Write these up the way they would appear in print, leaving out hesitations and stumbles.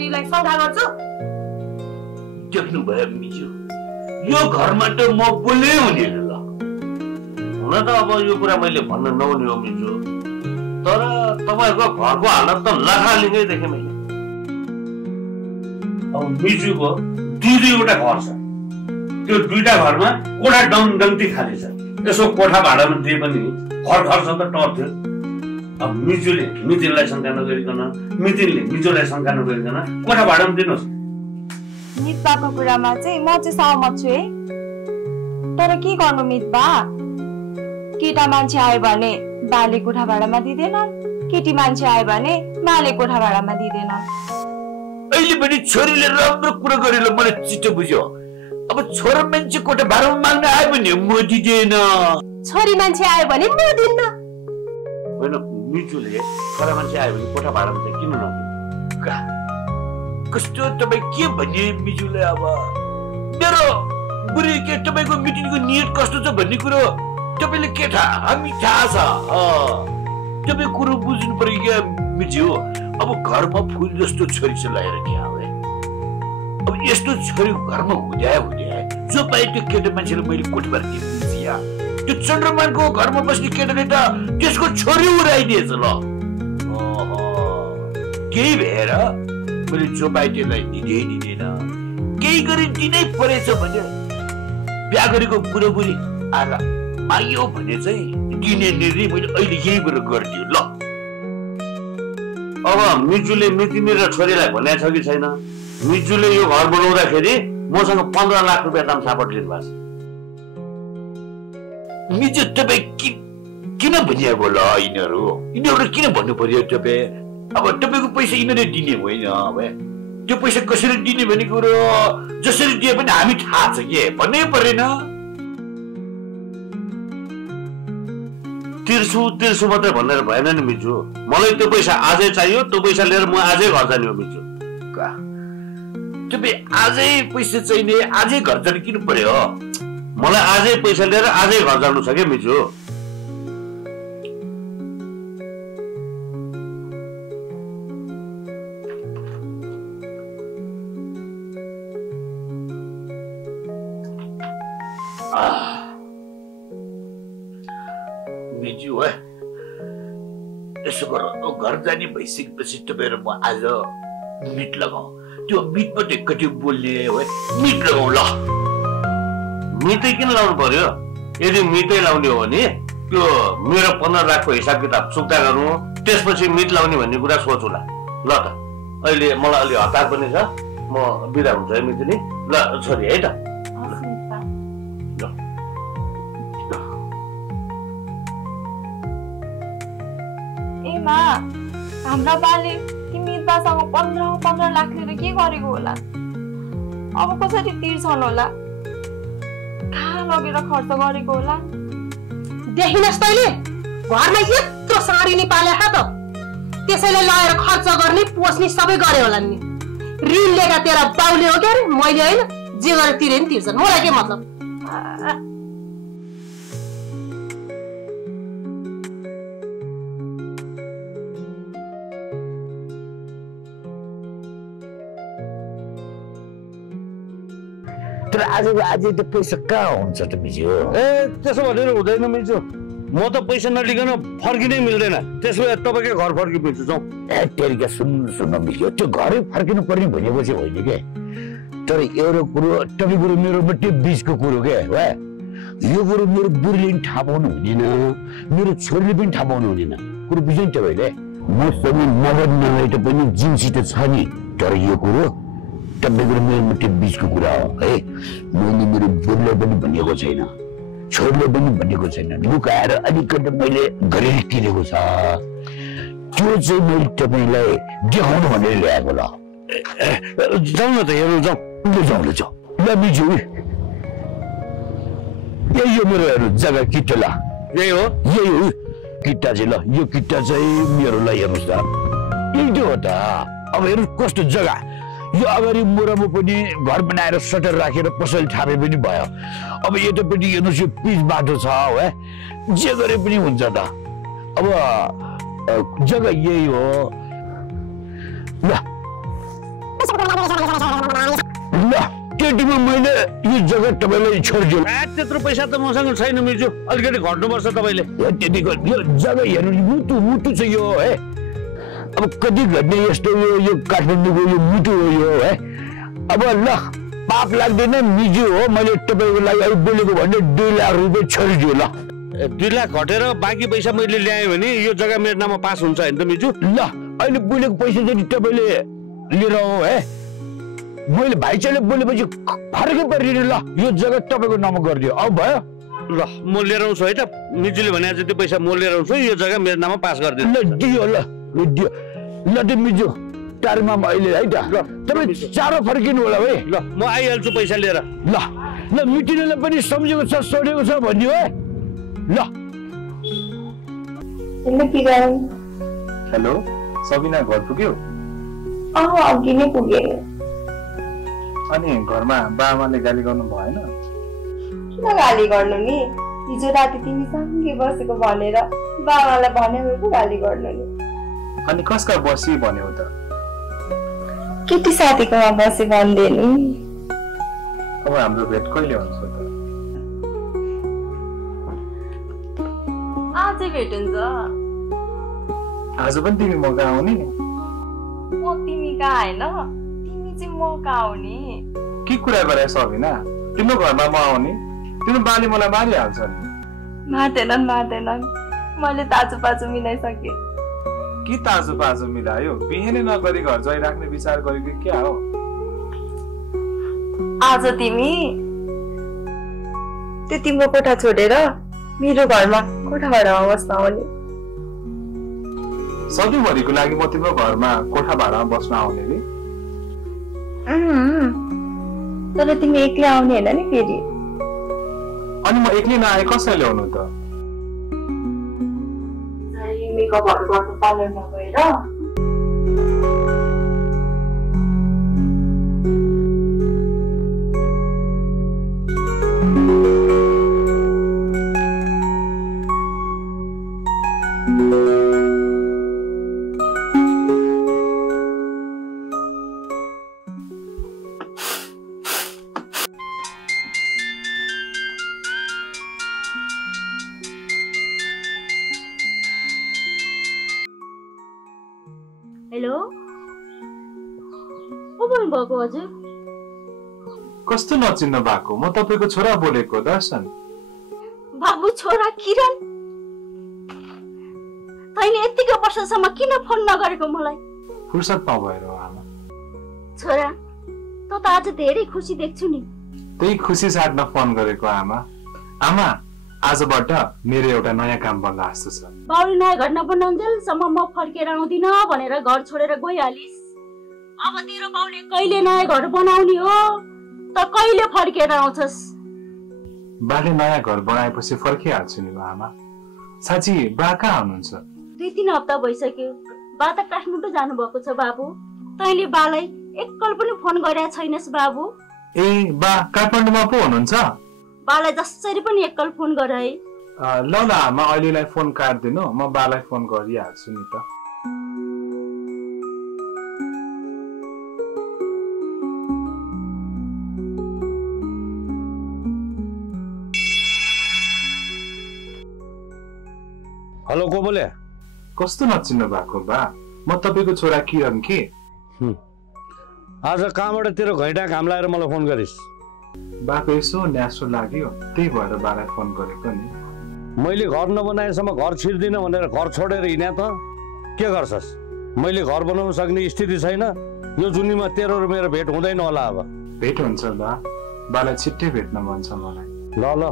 छोरीलाई शङ्का गर्छु? देख्नु भयो मिजु, यो घरमा त म बोल्नै हुँदैन ल। हुन त अब यो कुरा मैले भन्न नहुने हो मिजु, तर तपाईहरुको घरको हालत त लखालिङै देखेँ मैले। अब मिजुको दुईवटा घर छ, त्यो दुईटा घरमा कोठा डङडङ्ती खाली छ। यसो कोठा भाडामा दिए पनि घर खर्च त टर्थ्यो। अब मिजुले मितिनलाई शङ्का नगरिकन, मितिनले मिजुलाई शङ्का नगरिकन कोठा भाडामा दिनुहोस्। मितबाको कुरामा चाहिँ म चाहिँ सहमत छु है। तर के गर्नु मितबा, केटा मान्छे आयो भने बाले कोठा भाडामा दिँदैन, केटी मान्छे आयो भने माले कोठा भाडामा दिँदैन। अहिले पनि छोरीले राम्रो कुरा गरेर मलाई चित्त बुझ्यो। अब छोरा मान्छे कोठा भाडामा माग्न आयो भने म दिँदैन, छोरी मान्छे आयो भने म दिन्न। होइन, मिजुले छोरा मान्छे आयो भने कोठा भाडामा चाहिँ किन नदिनु? कस्तो तपाईँ के भन्ने मिजुले? अब मेरो बुढी के तपाईँको मिटिङको नियत कस्तो छ भन्ने कुरो तपाईँले के थाहा? हामी थाहा छ। तपाईँ कुरो बुझ्नु पर्यो क्या मिजु। अब घरमा फुल जस्तो छोरी चाहिँ लगाएर क्या हो? अब यस्तो छोरी घरमा हुँदै जो पाए त्यो केटा मान्छेले मैले कोठबार दिया, त्यो चन्द्रमानको घरमा बस्ने केटाले त त्यसको छोरी उडाइदिएछ ल। केही भएर मैले जो पाए त्यसलाई दिँदैन, केही गरी दिनै परेछ भने बिहा गरेको बुढोबुढी आएर माग्यो भने चाहिँ दिने निर्णय मैले अहिले यहीँबाट गरिदियो ल। अब मिजुले मितिनी र छोरीलाई भनेको छ कि छैन? मिजुले यो घर बनाउँदाखेरि मसँग 15 लाख रुपियाँ दाम सापट लिनु भएको छ। मिजु तपाईँ किन भनिएको ल? यिनीहरू किन भन्नु पर्यो तपाईँ? अब तपाईँको पैसा यिनीहरूले दिने होइन। अब त्यो पैसा कसरी दिने भन्ने कुरो जसरी दिए पनि हामी थाहा छ के, भन्नै परेन। तिर्छु मात्रै भनेर भएन नि मिजु। मलाई त्यो पैसा आजै चाहियो, त्यो पैसा लिएर म आजै घर जाने हो मिजु। तपाईँ आजै पैसा चाहिने, आजै घर जाने किन पर्यो? मलाई आजै पैसा लिएर आजै घर जानु छ क्या मिजु। मिजु है, यसो गर, घर जाने भइसकेपछि तपाईँ र म आज मिट लगाऊ। त्यो मिटमा त कति बोल्ने हो, मिट लगाऊ ल। मिटै किन लाउनु पर्यो? यदि मिटै लाउने हो भने त्यो मेरो 15 लाखको हिसाब किताब चुक्ता गर्नु, त्यसपछि मिट लाउने भन्ने कुरा सोचौला ल त। अहिले मलाई अलि हतार पनि छ, म बिदा हुन्छ है मितिनी ल। छोरी है त। हाम्रा बाले ती मितबासँग 15 लाख लिएर के गरेको होला? अब कसरी तिर्छन् होला? कहाँ लगेर खर्च गरेको होला? देखिनस् तैले घरमा यत्रो साडी नि पाले त, त्यसैले लगाएर खर्च गर्ने पोस्ने सबै गरे होला नि। ऋण लिएका तेरा बाउले हो क्या रे, मैले होइन। जे गरेर तिरे नि तिर्छन्, मलाई के मतलब? तर आजै त्यो पैसा कहाँ हुन्छ त मिजु? त्यसो भनेर हुँदैन मिजु। म त पैसा नलिकन फर्किनै मिल्दैन। त्यसो भए तपाईँकै घर फर्किन्छु जाउँ। तेरिका सुन्न मिजु, त्यो घरै फर्किनु पर्ने भनेपछि होइन क्या। तर एउटा कुरो तपाईँको मेरो मात्रै बिचको कुरो क्या वा, यो कुरो मेरो बुढीले पनि थाहा पाउनु हुँदैन, मेरो छोरीले पनि थाहा पाउनु हुँदैन। कुरो बुझ्नु नि तपाईँले? मसँग नगद नभए पनि जिन्सी त छ नि, तर यो कुरो तपाईँको मेरो मात्रै बिचको कुरा हो है। मैले मेरो बुढीलाई पनि भनेको छैन, छोरीले पनि भनेको छैन। लुकाएर अलिकति मैले गरेर तिरेको छ, त्यो चाहिँ मैले तपाईँलाई देखाउनु भनेर ल्याएको ल। जाउँ न त, हेर्नु जाउँ। जाउँ ल मिजु। यही हो मेरो जग्गा किट्टा ल। यही हो किट्टा चाहिँ ल। यो किट्टा चाहिँ मेरो ल, हेर्नुहोस् त, यही हो त। अब हेर्नु कस्तो जग्गा। यो अगाडि मोरामा पनि घर बनाएर सटर राखेर पसल थापे पनि भयो। अब यतापट्टि हेर्नुहोस्, यो पिच बाटो छ है, जे गरे पनि हुन्छ त। अब जग्गा यही हो ल। ल केटीमा मैले यो जग्गा तपाईँलाई छोडिदियो त्यत्रो पैसा त मसँग छैन मिजु अलिकति घट्नुपर्छ तपाईँले त्यति यो जग्गा हेर्नु मुटु मुटु छ यो है अब कति घट्ने यस्तो यो काठमाडौँको यो मुटु हो यो है अब ल पाप लाग्दैन मिजु हो मैले तपाईँको लागि अहिले बोलेको भन्ने 2 लाख रुपियाँ छोडिदियो ल 2 लाख घटेर बाँकी पैसा मैले ल्याएँ भने यो जग्गा मेरो नाममा पास हुन्छ होइन त मिजु ल अहिले बोलेको पैसा चाहिँ तपाईँले लिएर आऊ है मैले भाइचाले बोलेपछि फरकै परिदिनु ल यो जग्गा तपाईँको नाममा गरिदियो अब भयो ल म लिएर आउँछु है त मिजुले भने जति पैसा म लिएर आउँछु यो जग्गा मेरो नाममा पास गरिदिनु ल दियो ल दियो ल त मिजु टाढोमा अहिले है त ल तपाईँ चाँडो फर्किनु होला है ल म आइहाल्छु पैसा लिएर ल ल मिटिनेलाई पनि सम्झेको छ सोधेको छ भनिदियो है ल हेलो सबिना घर पुग्यो अघि नै पुगे अनि घरमा बाबाले गाली गर्नु भएन किन गाली गर्नु नि हिजो राति तिमी सँगै बसेको भनेर बाबालाई भने पो गाली गर्नु नि अनि कसका बसी भन्यो त केटी साथीकोमा बसे भन्दै नि अब हाम्रो भेट कहिले हुन्छ त आजै भेट हुन्छ आज पनि तिमी मौका आउने म तिमी कहाँ होइन तिमी चाहिँ म कहाँ आउने के कुरा गरे सबिना तिम्रो घरमा म आउने तिम्रो बाले मलाई मारिहाल्छ नि मार्दैनन् मैले ताजु पाजु मिलाइसके के ताजु पाजु मिलायो बिहेनै नगरी घर जाइराख्ने विचार गरेको क्या हो आज तिमी त्यो तिम्रो कोठा छोडेर मेरो घरमा कोठा भाडामा बस्न आउने सधैँभरिको लागि म तिम्रो घरमा कोठा भाडामा बस्न आउने रे तर तिमी एक्लै आउने होइन नि फेरि अनि म एक्लै नआए कसरी ल्याउनु त मेकअपहरू गर्नु पार्लरमा गएर हेलो को बोल्नु भएको हजुर कस्तो नचिन्नु भएको म तपाईको छोरा बोलेको दर्शन बाबु छोरा किरण तैँले यतिको वर्षसम्म किन फोन नगरेको मलाई फुर्सद नभएर आमा छोरा त आज धेरै खुसी देख्छु नि त्यही खुसी साट्न फोन गरेको आमा आमा आजबाट मेरो एउटा नयाँ काम बन्द जस्तो छ बाउले नयाँ घर नबनाउन्जेलसम्म म फर्केर आउँदिन भनेर घर छोडेर गइहालिस् अब तेरो बाउले कहिले नयाँ घर बनाउने हो त कहिले फर्केर आउँछस् बाले नयाँ घर बनाएपछि फर्किहाल्छु नि आमा साँच्ची बा कहाँ हुनुहुन्छ 2-3 हप्ता भइसक्यो बा त काठमाडौँ जानु भएको छ बाबु तैँले बालाई एकल पनि फोन गरेका छैनस् बाबु ए बा काठमाडौँमा पो हुनुहुन्छ बालाई जसरी पनि एकल फोन गर है ल ल आमा अहिलेलाई फोन काट्दिनु म बालाई फोन गरिहाल्छु नि त हेलो को बोले कस्तो नचिन्नु भएको बा म तपाईको छोरा किरण के आज कहाँबाट तेरो घैँटा घाम लाएर मलाई फोन गरिस् बाको यसो न्यासो लाग्यो त्यही भएर बालाई फोन गरेको नि मैले घर नबनाएसम्म घर छिर्दिन भनेर घर छोडेर हिँड्या त के गर्छस् मैले घर बनाउन सक्ने स्थिति छैन यो जुनीमा तेरो र मेरो भेट हुँदैन होला अब भेट हुन्छ बा बालाई छिट्टै भेट्न मन छ मलाई ल ल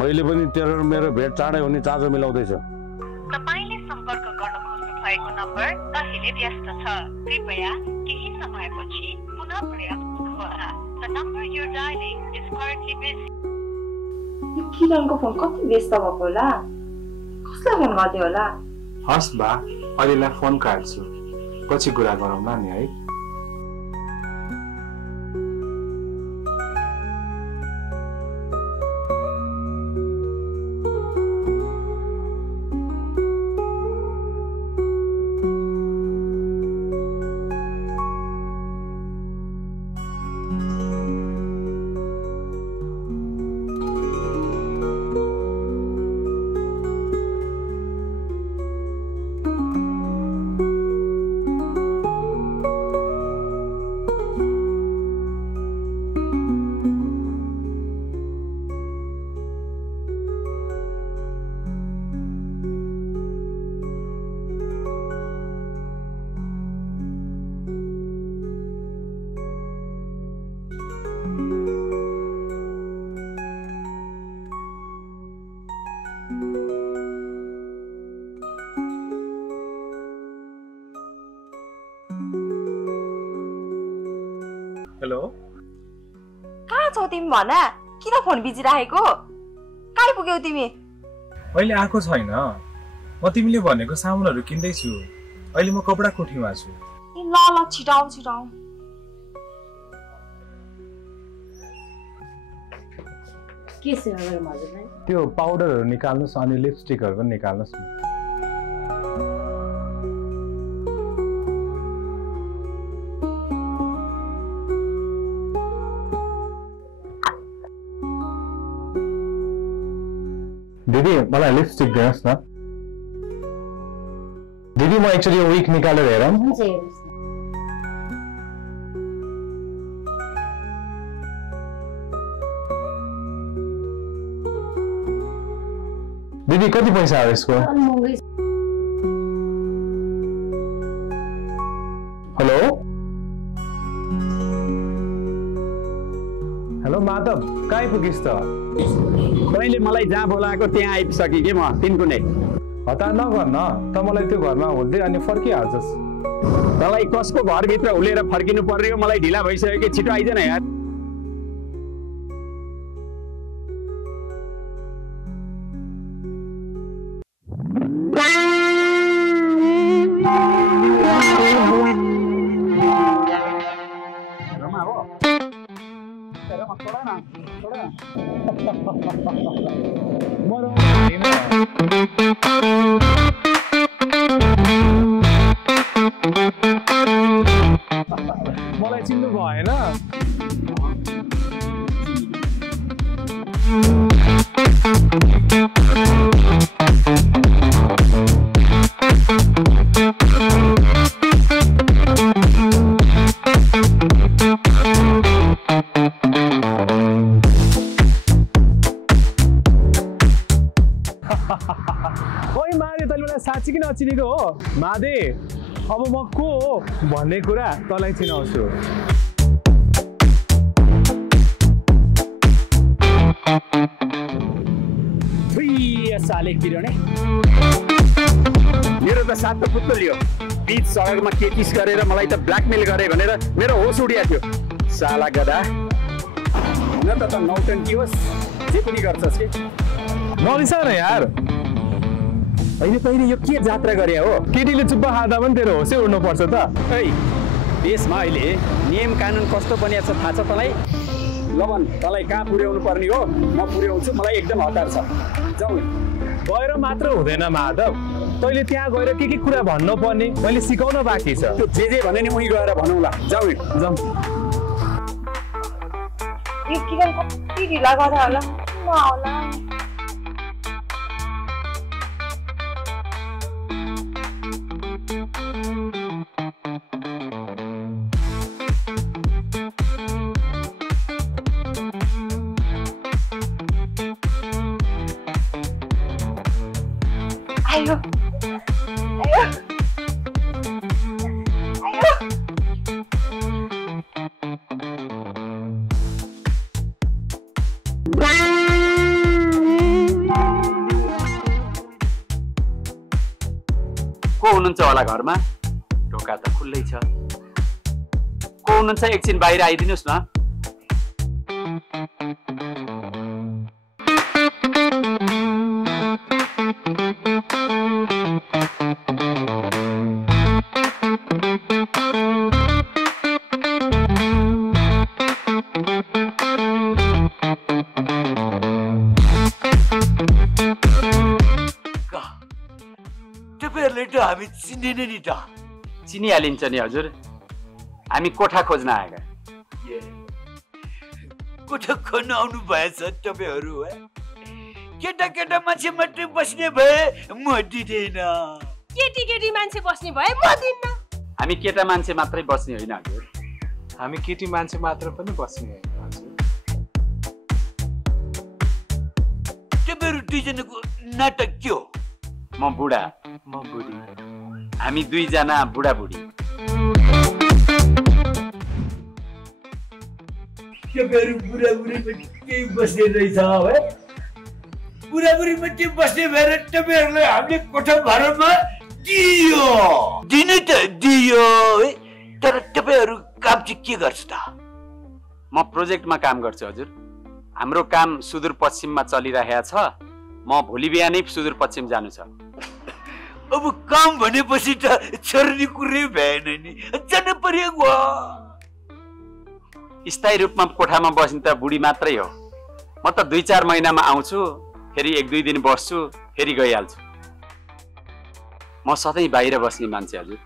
मैले पनि तेरो र मेरो भेट चाँडै हुने चाँजो मिलाउँदैछु तपाईले सम्पर्क गर्न खोज्नु भएको नम्बर अहिले व्यस्त छ कृपया केही समयपछि पुनः प्रयास गर्नुहोला The number you're dialing is currently busy. यो किरणको फोन कति व्यस्त भएको होला कसलाई फोन गर्दै होला हस् बा अहिलेलाई फोन काट्छु पछि कुरा गरौँला नि है हेलो कहाँ छौ तिमी भन किन फोन बिजी राखेको कहाँ पुग्यौ तिमी अहिले आएको छैन म तिमीले भनेको सामानहरू किन्दैछु अहिले म कपडा कोठीमा छु ए ल ल छिटाउ छिटाउ के सेवा गरौँ हजुरलाई त्यो पाउडरहरू निकाल्नुस् अनि लिपस्टिकहरू पनि निकाल्नुस् न दिदी मलाई लिपस्टिक दिनुहोस् न दिदी म एकचोटि यो विक निकालेर हेरौँ हुन्छ हेर्नुहोस् न दिदी कति पैसा हो यसको महँगै हेलो हेलो माधव कहाँ आइपुगिस् त तैँले मलाई जहाँ बोलाएको त्यहाँ आइसकेँ कि म तिनकुने हतार नगर न त मलाई त्यो घरमा हुल्दै अनि फर्किहाल्छस् तँलाई कसको घरभित्र हुलेर फर्किनु पर्ने हो मलाई ढिला भइसक्यो कि छिटो आइज न यार मलाई चिन्नु भएन ओइ मादे तैँले मलाई साँच्ची किन नचिनेको हो मादे अब म को हो भन्ने कुरा तँलाई चिनाउँछु साले किरणे मेरो त सातो पुत्रो लियो बीच सडकमा केटिस गरेर मलाई त ब्ल्याकमेल गरे भनेर मेरो होस उडिया थियो साला गदा न त नौटङ्की होस् जे पनि गर्छस् के नरिसा न यार अहिले तैँले यो के जात्रा गरे हो केटीले चुप्पा खाँदा पनि तेरो होसै उड्नु पर्छ त है देशमा अहिले नियम कानुन कस्तो बनिएको छ थाहा छ तँलाई लवन तँलाई कहाँ पुर्याउनु पर्ने हो म पुर्याउँछु मलाई एकदम हतार छ जाउँ गएर मात्र हुँदैन माधव तैँले त्यहाँ गएर के कुरा भन्नु पर्ने मैले सिकाउन बाँकी छ त्यो जे भने नि उही गएर भनौँला जाउँ जाउँ यो किरण कति ढिला गरे होला नआउला आयो आयो आयो को हुनुहुन्छ होला घरमा ढोका त खुल्लै छ को हुनुहुन्छ एकछिन बाहिर आइदिनुहोस् न हामी चिन्दैन नि त चिनिहालिन्छ नि हजुर हामी कोठा खोज्न आएका कोठा खोज्न आउनु भएछ तपाईहरू केटा केटा मान्छे मात्रै बस्ने भए म दिँदैन केटी केटी मान्छे बस्ने भए म दिन्न हामी केटा मान्छे मात्रै बस्ने होइन हजुर हामी केटी मान्छे मात्र पनि बस्ने होइन हजुर तपाईहरू दुईजनाको नाटक के हो म बुढा म बुढी हामी दुईजना बुढाबुढी तपाईँहरू बुढाबुढीमा केही बस्ने रहेछ है बुढाबुढीमा के बस्ने भएर तपाईँहरूलाई हामीले कोठा भाडामा दियो दिनु त दियो है तर तपाईँहरू काम चाहिँ के गर्छ त म प्रोजेक्टमा काम गर्छु हजुर। हाम्रो काम सुदूरपश्चिममा चलिरहेको छ। म भोलि बिहानै सुदूरपश्चिम जानु छ। अब काम भनेपछि त छोर्ने कुरै भएन नि, जानु पर्यो। स्थायी रूपमा कोठामा बस्ने त बुढी मात्रै हो। म त 2-4 महिनामा आउँछु, फेरि 1-2 दिन बस्छु, फेरि गइहाल्छु। म सधैँ बाहिर बस्ने मान्छे हजुर।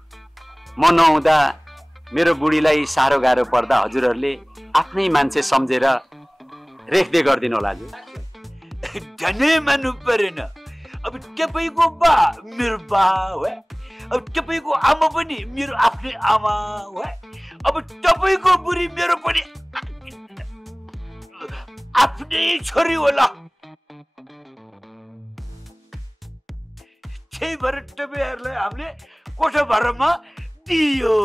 म नहुँदा मेरो बुढीलाई साह्रो गाह्रो पर्दा हजुरहरूले आफ्नै मान्छे सम्झेर रेखदेख गरिदिनु होला हजुर। धनै मान्नु परेन। अब तपाईँको बा मेरो बा हो, अब तपाईँको आमा पनि मेरो आफ्नै आमा हो, अब तपाईँको बुढी मेरो पनि आफ्नै छोरी होला। त्यही भएर तपाईँहरूलाई हामीले कोठा भाडामा दियो।